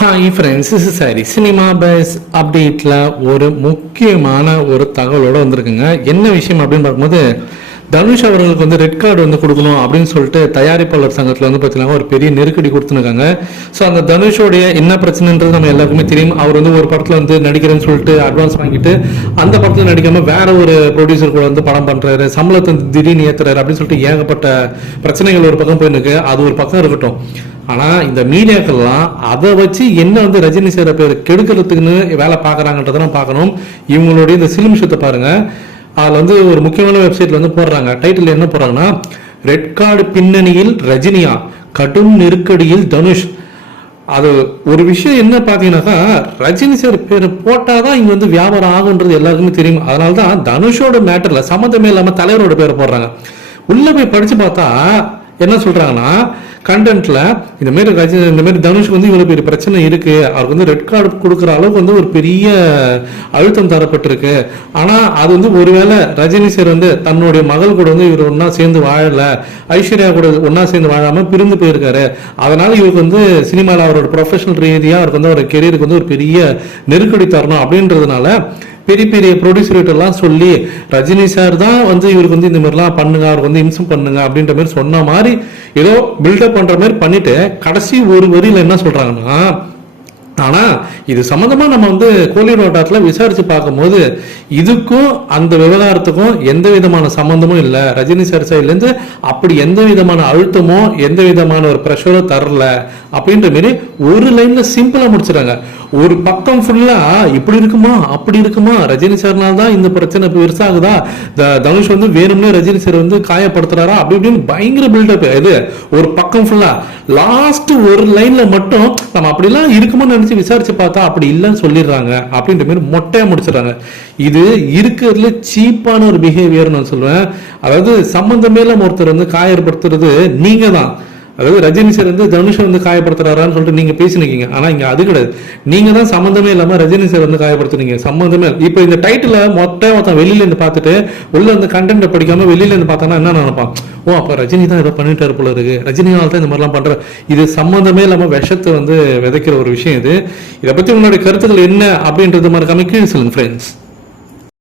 Hi friends is சாரி cinema buzz அப்டேட்டில் ஒரு முக்கியமான ஒரு தகவலோடு வந்திருக்குங்க. என்ன விஷயம் அப்படின்னு பார்க்கும்போது தனுஷ் அவர்களுக்கு வந்து ரெட் கார்டு வந்து கொடுக்கணும் அப்படின்னு சொல்லிட்டு தயாரிப்பாளர் சங்கத்தில் வந்து பார்த்தீங்கன்னா ஒரு பெரிய நெருக்கடி கொடுத்துருக்காங்க. ஸோ அந்த தனுஷோடைய என்ன பிரச்சனைன்றது நம்ம எல்லாருக்குமே தெரியும். அவர் வந்து ஒரு படத்தில் வந்து நடிக்கிறேன்னு சொல்லிட்டு அட்வான்ஸ் வாங்கிட்டு அந்த படத்தில் நடிக்காமல் வேற ஒரு ப்ரொடியூசர் கூட வந்து படம் பண்ணுறாரு சம்பளத்தை திடீர்னு ஏத்துறாரு அப்படின்னு சொல்லிட்டு ஏகப்பட்ட பிரச்சனைகள் ஒரு பக்கம் போயிருக்கு அது ஒரு பக்கம் இருக்கட்டும். ஆனா இந்த மீடியாக்கள்லாம் அதை வச்சு என்ன வந்து ரஜினி சார் பேர் கெடுக்கிறதுக்குன்னு வேலை பார்க்குறாங்கன்றதெல்லாம் பார்க்கணும். இவங்களுடைய இந்த சிலிமிஷத்தை பாருங்க. அதில் வந்து ஒரு முக்கியமான வெப்சைட்டில் வந்து போடுறாங்க. டைட்டில் என்ன போடுறாங்கன்னா ரெட் கார்டு பின்னணியில் ரஜினியா கடும் நெருக்கடியில் தனுஷ். அது ஒரு விஷயம் என்ன பார்த்தீங்கன்னாக்கா ரஜினி சார் பேர் போட்டால் தான் இங்கே வந்து வியாபாரம் ஆகுன்றது எல்லாருக்குமே தெரியும். அதனால தான் தனுஷோட மேட்டரில் சம்மந்தமே இல்லாமல் தலைவரோட பேரை போடுறாங்க. உள்ளே போய் படித்து பார்த்தா என்ன சொல்கிறாங்கன்னா கண்டென்ட்டில் இந்த மாதிரி ரஜினி இந்த மாதிரி தனுஷ் வந்து இவ்வளோ பெரிய பிரச்சனை இருக்குது அவருக்கு வந்து ரெட் கார்டு கொடுக்குற அளவுக்கு வந்து ஒரு பெரிய அழுத்தம் தரப்பட்டிருக்கு. ஆனால் அது வந்து ஒருவேளை ரஜினி சார் வந்து தன்னுடைய மகள் கூட வந்து இவர் ஒன்றா சேர்ந்து வாழலை ஐஸ்வர்யா கூட ஒன்றா சேர்ந்து வாழாமல் பிரிந்து போயிருக்காரு. அதனால் இவருக்கு வந்து சினிமாவில் அவரோட ப்ரொஃபஷனல் ரீதியாக அவருக்கு வந்து அவர் கெரியருக்கு வந்து ஒரு பெரிய நெருக்கடி தரணும் அப்படின்றதுனால பெரிய பெரிய ப்ரொடியூசர்கிட்டலாம் சொல்லி ரஜினி சார் தான் வந்து இவருக்கு வந்து இந்த மாதிரிலாம் பண்ணுங்க அவருக்கு வந்து இம்சம் பண்ணுங்க அப்படின்ற மாதிரி சொன்ன மாதிரி ஏதோ பில்டப் பண்ற மாதிரி பண்ணிட்டு கடைசி ஒரு வரியில என்ன சொல்றாங்கன்னா ஆனா இது சம்மந்தமாக நம்ம வந்து கோலி ரோட்டாத்துல விசாரிச்சு பார்க்கும்போது இதுக்கும் அந்த விவகாரத்துக்கும் எந்த விதமான சம்மந்தமும் இல்லை. ரஜினி சார் சைட்லேருந்து அப்படி எந்த விதமான அழுத்தமோ எந்த விதமான ஒரு ப்ரெஷரோ தரல. அப்படின்ற மாரி ஒரு லைன்ல சிம்பிளா முடிச்சிட்டாங்க ஒரு பக்கம் ஃபுல்லா இப்படி இருக்குமா அப்படி இருக்குமா ரஜினி சார்னால தான் இந்த பிரச்சனை பெருசாகுதா த- தனுஷ் வந்து வேணும்னே ரஜினி சார் வந்து காயப்படுத்துறாரா? அப்படி இப்படின்னு பயங்கர பில்டப் இது ஒரு பக்கம் ஃபுல்லா லாஸ்ட் ஒரு லைன்ல மட்டும் நம்ம அப்படிலாம் இருக்குமோன்னு நினைச்சு விசாரிச்சு பார்த்தா அப்படி இல்லைன்னு சொல்லிடுறாங்க. அப்படின்ற மாதிரி மொட்டையா முடிச்சிடுறாங்க. இது இருக்கிறதுல சீப்பான ஒரு பிஹேவியர் நான் சொல்லுவேன். அதாவது சம்பந்தமே இல்லாம ஒருத்தர் வந்து காயப்படுத்துறது நீங்க தான் அதாவது ரஜினி சார் வந்து தனுஷை வந்து காயப்படுத்துறாரான்னு சொல்லிட்டு நீங்க பேசினீங்க ஆனா இங்க அது கிடையாது. நீங்க தான் சம்மந்தமே இல்லாம ரஜினி சார் வந்து காயப்படுத்துனீங்க. சம்மந்தமே இப்போ இந்த டைட்டில் மொத்த மொத்தம் வெளியில இருந்து பார்த்துட்டு உள்ள அந்த கண்டென்ட் படிக்காம வெளியில இருந்து பார்த்தானா என்ன நினைப்பான்? ஓ அப்ப ரஜினி தான் ஏதோ பண்ணிட்டாரு போல இருக்கு. ரஜினியால தான் இந்த மாதிரிலாம் பண்ற. இது சம்மந்தமே இல்லாம விஷத்தை வந்து விதைக்கிற ஒரு விஷயம் இது. இதை பத்தி உங்களுடைய கருத்துக்கள் என்ன அப்படின்றது மறக்காம கீழே சொல்லுங்க ஃப்ரெண்ட்ஸ்